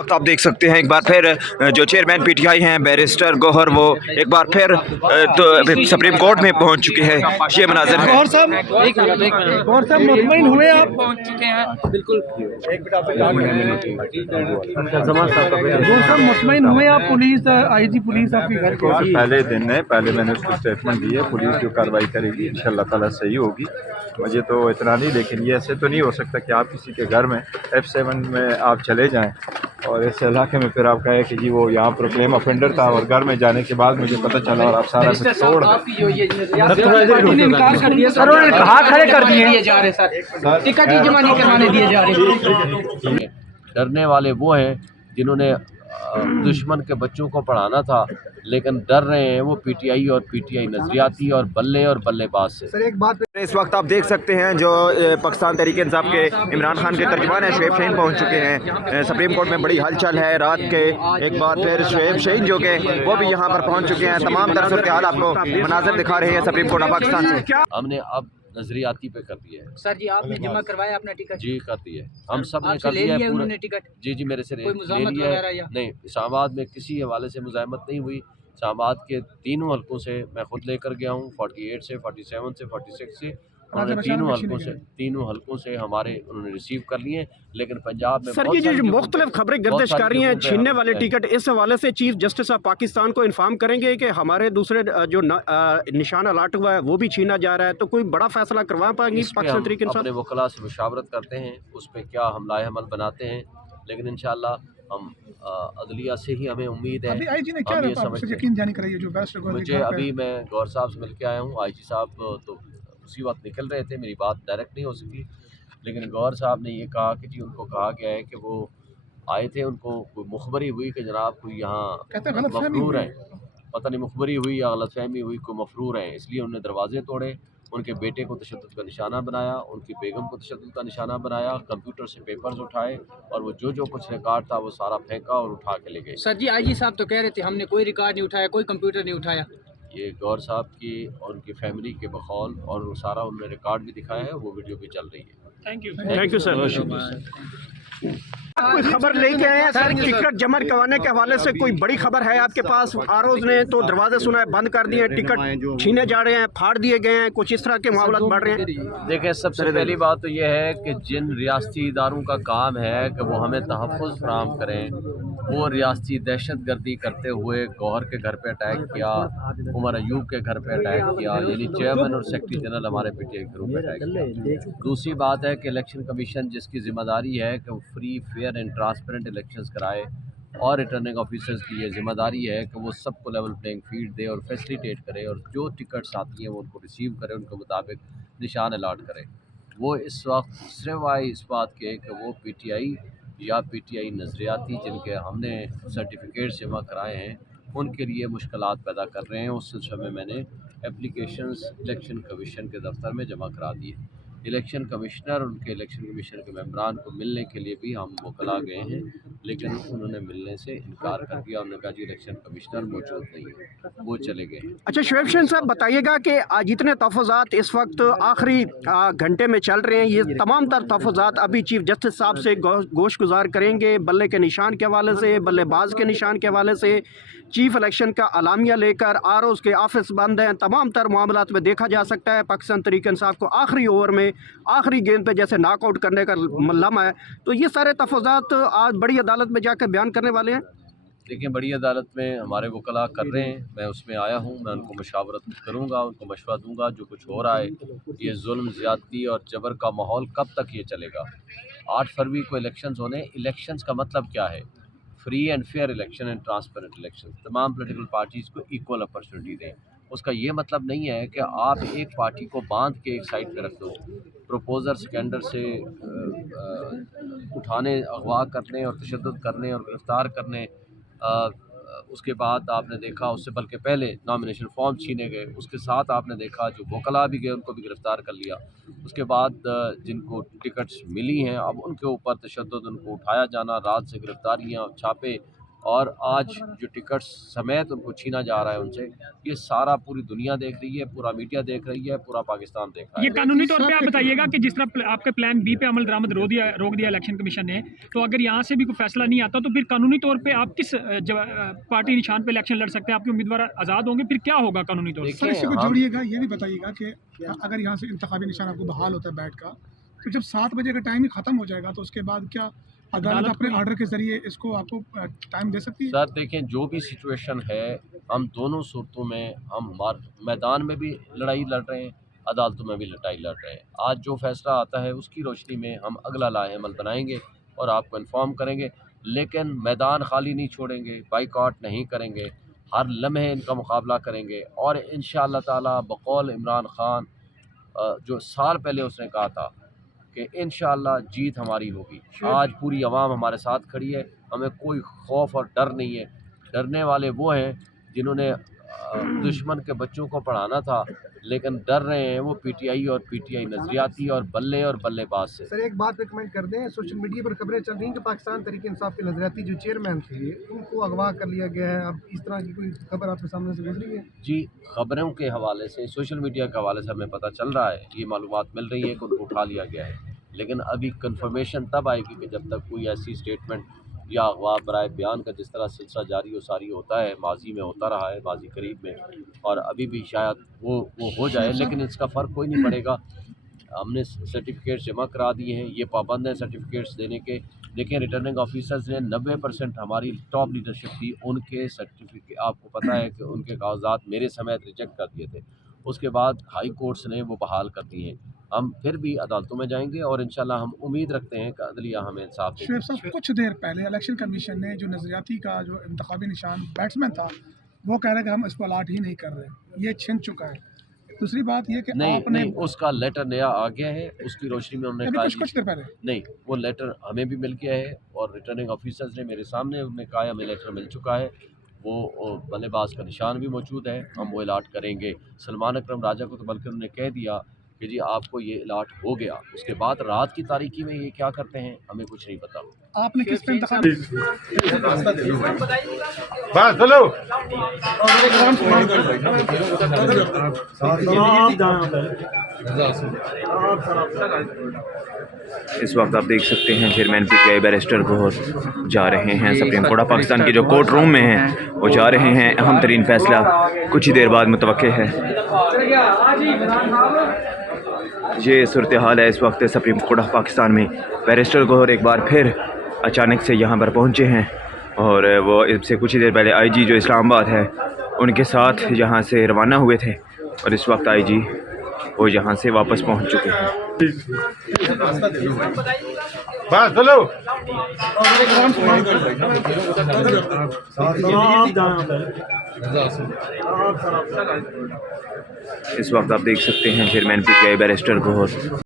वक्त आप देख सकते हैं एक बार फिर जो चेयरमैन पीटीआई हैं बैरिस्टर गौहर वो एक बार फिर सुप्रीम कोर्ट में पहुंच चुके हैं। ये मनाज़िर है। गौहर साहब मुतमईन हुए आप? पहुंच चुके हैं बिल्कुल। गौहर साहब मुतमईन हुए आप? पुलिस आईजी पुलिस आपके घर के पहले दिन है, पहले मैंने उसको स्टेटमेंट दी है, पुलिस जो कार्रवाई करेगी इंशाल्लाह ताला सही होगी। मुझे तो इतना नहीं, लेकिन ये ऐसे तो नहीं हो सकता कि आप किसी के घर में F7 में आप चले जाएं और इस इलाके में फिर आप कहें कि जी वो यहाँ प्रोक्लेम ऑफेंडर था और घर में जाने के बाद मुझे पता चला और आप सारा कुछ तोड़ दें। टिकट ही जमा नहीं करवाने दिए जा रहे। डरने वाले वो हैं जिन्होंने दुश्मन के बच्चों को पढ़ाना था, लेकिन डर रहे हैं वो पीटीआई और पीटीआई नजरियाती और बल्लेबाज से। सर एक बात इस वक्त आप देख सकते हैं जो पाकिस्तान तहरीक इंसाफ के इमरान खान के तर्जुमान है शुएब शाहीन पहुंच चुके हैं। सुप्रीम कोर्ट में बड़ी हलचल है रात के। एक बार फिर शुएब शाहीन जो के वो भी यहां पर पहुंच चुके हैं। तमाम तरह सूरत हाल आपको मनाज़िर दिखा रहे हैं सुप्रीम कोर्ट ऑफ पाकिस्तान से। हमने अब नजरियाती पे कर दिया है। सर जी आपने जमा करवाया अपना टिकट? जी कर दिया है, हम सब ने कर ले दिया है लिया पूरा। उन्होंने टिकट? जी मेरे से कोई ले मुज़ाहमत लिया वगैरह है। या? नहीं, इस्लामाबाद में किसी हवाले से मुज़ाहमत नहीं हुई। इस्लामाबाद के तीनों हलकों से मैं खुद लेकर गया हूँ, 48 से 47 से 46 से। उन्होंने तीनों हलकों से हमारे उन्होंने रिसीव कर लिए। लेकिन पंजाब में सर ये जो मुख्तलिफ खबरें गर्दिश कर रही हैं छीनने वाले टिकट, इस हवाले से चीफ जस्टिस ऑफ पाकिस्तान को इन्फॉर्म करेंगे कि हमारे दूसरे जो निशान अलाट हुआ है वो भी छीना जा रहा है, तो कोई बड़ा फैसला करवा पाएंगे पाकिस्तान तरीके से? अपने वकला से मुशावरत करते हैं, उस पर क्या हमला अमल बनाते हैं, लेकिन इंशाल्लाह हम अदलिया से ही हमें उम्मीद है। अभी आईजी ने क्या यकीन जानी कराई जो बेस्ट मुझे अभी मैं गौर साहब से मिल के आया हूँ। आईजी साहब तो उसी वक्त निकल रहे थे, मेरी बात डायरेक्ट नहीं हो सकी, लेकिन गौर साहब ने ये कहा कि जी उनको कहा गया है कि वो आए थे, उनको कोई मुखबरी हुई कि जनाब कोई यहाँ मफरूर है, पता नहीं मुखबरी हुई या गलतफहमी हुई, कोई मफरूर हैं, इसलिए उन्होंने दरवाजे तोड़े, उनके बेटे को तशद्दुद का निशाना बनाया, उनकी बेगम को तशद्दुद का निशाना बनाया, कंप्यूटर से पेपर्स उठाए और वो जो कुछ रिकॉर्ड था वो सारा फेंका और उठा के ले गए। सर जी आईजी साहब तो कह रहे थे हमने कोई रिकॉर्ड नहीं उठाया, कोई कंप्यूटर नहीं उठाया। ये गौर साहब की और उनकी फैमिली के बकौल और वो सारा उन्होंने रिकॉर्ड भी दिखाया है, वो वीडियो भी चल रही है। Thank you sir. कोई खबर लेके आए हैं सर टिकट जमा करवाने के हवाले से? कोई बड़ी खबर है आपके पास? आरोज ने तो दरवाजे सुना है बंद कर दिए, टिकट छीने जा रहे हैं, फाड़ दिए गए हैं, कुछ इस तरह के मामला बढ़ रहे हैं। देखिए सबसे पहली बात तो यह है कि जिन रियासती इदारों का काम है कि वो हमें तहफ़्फ़ुज़ फराहम करें, वो रियासती दहशत गर्दी करते हुए गौहर के घर पे अटैक किया, उमर अयूब के घर पे अटैक किया, यानी चेयरमैन और सेक्रेटरी जनरल हमारे पीटीआई के ग्रुप पे अटैक किया। दूसरी बात है कि इलेक्शन कमीशन जिसकी ज़िम्मेदारी है कि वो free fair and transparent elections कराए, और रिटर्निंग ऑफिसर्स की ये ज़िम्मेदारी है कि वो सबको लेवल प्लेइंग फील्ड दे और फैसिलिटेट करे, और जो टिकट्स आती हैं वो उनको रिसीव करे, उनके मुताबिक निशान अलाट करे। वो इस वक्त सिर्फ आए इस बात के कि वो पीटीआई या पीटीआई नज़रियाती जिनके हमने सर्टिफिकेट जमा कराए हैं उनके लिए मुश्किलात पैदा कर रहे हैं। उस सिलसिले में मैंने एप्लीकेशंस इलेक्शन कमीशन के दफ्तर में जमा करा दिए। इलेक्शन कमिश्नर उनके इलेक्शन कमीशन के मेंबरान को मिलने के लिए भी हम वकला गए हैं, लेकिन उन्होंने मिलने से इनकार कर दिया। उन्होंने कहा जी इलेक्शन कमिश्नर मौजूद नहीं है, वो चले गए। अच्छा शुएब शाहीन साहब बताइएगा कि जितने तहफ़्फ़ुज़ात इस वक्त आखिरी घंटे में चल रहे हैं, ये तमाम तर तहफ़्फ़ुज़ात अभी चीफ जस्टिस साहब से गोश गुजार करेंगे, बल्ले के निशान के हवाले से, बल्लेबाज के निशान के हवाले से, चीफ इलेक्शन का अलामिया लेकर, आरोज़ के ऑफिस बंद हैं, तमाम तर मामलात में देखा जा सकता है पाकिस्तान तहरीक इंसाफ को आखिरी ओवर में आखिरी गेंद पे जैसे नॉकआउट करने का लम्हा है, तो ये सारे तहफ़्फ़ुज़ात आज बड़ी अदालत में जाकर बयान करने वाले हैं। देखिए बड़ी अदालत में हमारे वकला कर रहे हैं, मैं उसमें आया हूँ, मैं उनको मशावरत करूँगा, उनको मशवरा दूँगा। जो कुछ हो रहा है ये जुल्म ज़्यादती और जबर का माहौल कब तक ये चलेगा? 8 फरवरी को इलेक्शंस होने, इलेक्शंस का मतलब क्या है? Free and fair election and transparent election, तमाम पॉलिटिकल पार्टीज़ को इक्वल अपॉर्चुनिटी दें। उसका ये मतलब नहीं है कि आप एक पार्टी को बांध के एक साइड पे रख दो, प्रपोजर सिकंडर से उठाने, अगवा करने और तशद्दुद करने और गिरफ़्तार करने। उसके बाद आपने देखा उससे बल्कि पहले नॉमिनेशन फॉर्म छीने गए, उसके साथ आपने देखा जो वकला भी गए उनको भी गिरफ़्तार कर लिया। उसके बाद जिनको टिकट्स मिली हैं अब उनके ऊपर तशद्दुद, उनको उठाया जाना, रात से गिरफ़्तारियाँ, छापे, اور آج جو ٹکٹ سمیت ان کو چھینا جا رہا ہے ان سے، یہ سارا پوری دنیا دیکھ رہی ہے، پورا میڈیا دیکھ رہی ہے، پورا پاکستان دیکھ رہا ہے۔ یہ قانونی طور پہ آپ بتائیے گا کہ جس طرح آپ کے پلان بی پہ عمل درآمد روک دیا الیکشن کمیشن نے، تو اگر یہاں سے بھی کوئی فیصلہ نہیں آتا تو پھر قانونی طور پہ آپ کس پارٹی نشان پہ الیکشن لڑ سکتے ہیں؟ آپ کے امیدوار آزاد ہوں گے، پھر کیا ہوگا قانونی طور دیکھیں، پر؟ اسی کو جوڑیے گا، یہ بھی بتائیے گا کہ اگر یہاں سے انتخابی نشان آپ کو بحال ہوتا ہے بیٹ کا، تو جب 7 بجے کا ٹائم ہی ختم ہو جائے گا تو اس کے بعد کیا عدالت اپنے آرڈر کے ذریعے اس کو آپ کو ٹائم دے سکتی ہے؟ سر دیکھیں، جو بھی سچویشن ہے، ہم دونوں صورتوں میں ہم میدان میں بھی لڑائی لڑ رہے ہیں، عدالتوں میں بھی لڑائی لڑ رہے ہیں۔ آج جو فیصلہ آتا ہے اس کی روشنی میں ہم اگلا لاہ عمل بنائیں گے اور آپ کو انفارم کریں گے، لیکن میدان خالی نہیں چھوڑیں گے، بائیکاٹ نہیں کریں گے، ہر لمحے ان کا مقابلہ کریں گے، اور انشاءاللہ تعالیٰ بقول عمران خان جو سال پہلے اس نے کہا تھا کہ انشاءاللہ جیت ہماری ہوگی، آج پوری عوام ہمارے ساتھ کھڑی ہے، ہمیں کوئی خوف اور ڈر نہیں ہے۔ ڈرنے والے وہ ہیں جنہوں نے دشمن کے بچوں کو پڑھانا تھا، لیکن ڈر رہے ہیں وہ پی ٹی آئی اور پی ٹی آئی نظریاتی اور بلے باز سے۔ سر ایک بات پہ کمنٹ کر دیں، سوشل میڈیا پر خبریں چل رہی ہیں کہ پاکستان تحریک انصاف کے نظریاتی جو چیئرمین تھے ان کو اغوا کر لیا گیا ہے، اب اس طرح کی کوئی خبر آپ کے سامنے سے گزری ہے؟ جی، خبروں کے حوالے سے، سوشل میڈیا کے حوالے سے ہمیں پتہ چل رہا ہے، یہ معلومات مل رہی ہے کہ ان کو اٹھا لیا گیا ہے، لیکن ابھی کنفرمیشن تب آئے گی کہ جب تک کوئی ایسی اسٹیٹمنٹ یا اغوا برائے بیان کا جس طرح سلسلہ جاری و ساری ہوتا ہے، ماضی میں ہوتا رہا ہے، ماضی قریب میں، اور ابھی بھی شاید وہ ہو جائے، لیکن اس کا فرق کوئی نہیں پڑے گا۔ ہم نے سرٹیفکیٹس جمع کرا دیے ہیں، یہ پابند ہیں سرٹیفکیٹس دینے کے۔ دیکھیں، ریٹرننگ آفیسرز نے 90% ہماری ٹاپ لیڈرشپ تھی، ان کے سرٹیفکیٹ آپ کو پتہ ہے کہ ان کے کاغذات میرے سمیت ریجیکٹ کر دیے تھے، اس کے بعد ہائی کورٹس نے وہ بحال کر دی ہیں۔ ہم پھر بھی عدالتوں میں جائیں گے اور انشاءاللہ ہم امید رکھتے ہیں کہ عدلیہ ہمیں انصاف دے گی۔ شعیب صاحب، کچھ دیر پہلے الیکشن کمیشن نے جو نظریاتی کا جو انتخابی نشان بیٹسمین تھا وہ کہہ رہا ہے کہ ہم اس کو الاٹ ہی نہیں کر رہے، یہ چھن چکا ہے۔ دوسری بات یہ کہ آپ نے نہیں، اس کا لیٹر نیا آ گیا ہے، اس کی روشنی میں انہوں نے کہا کچھ دیر پہلے نہیں، وہ لیٹر ہمیں بھی مل گیا ہے اور ریٹرننگ آفیسرز نے میرے سامنے انہوں نے کہا ہمیں لیٹر مل چکا ہے، وہ بلے باز کا نشان بھی موجود ہے، ہم وہ الاٹ کریں گے۔ سلمان اکرم راجہ کو تو بلکہ انہوں نے کہہ دیا کہ جی آپ کو یہ الاٹ ہو گیا، اس کے بعد رات کی تاریکی میں یہ کیا کرتے ہیں ہمیں کچھ نہیں پتا۔ آپ نے کس پہ انتخابی بس بولو۔ اس وقت آپ دیکھ سکتے ہیں chairman P T I barrister Gohar جا رہے ہیں سپریم کورٹ آف پاکستان کے جو کورٹ روم میں ہیں، وہ جا رہے ہیں۔ اہم ترین فیصلہ کچھ ہی دیر بعد متوقع ہے۔ یہ صورتحال ہے اس وقت سپریم کورٹ آف پاکستان میں۔ بیرسٹر گوہر ایک بار پھر اچانک سے یہاں پر پہنچے ہیں، اور وہ اس سے کچھ ہی دیر پہلے آئی جی جو اسلام آباد ہے ان کے ساتھ یہاں سے روانہ ہوئے تھے، اور اس وقت آئی جی وہ یہاں سے واپس پہنچ چکے ہیں۔ بس بولو۔ اس وقت آپ دیکھ سکتے ہیں chairman P T I barrister Gauhar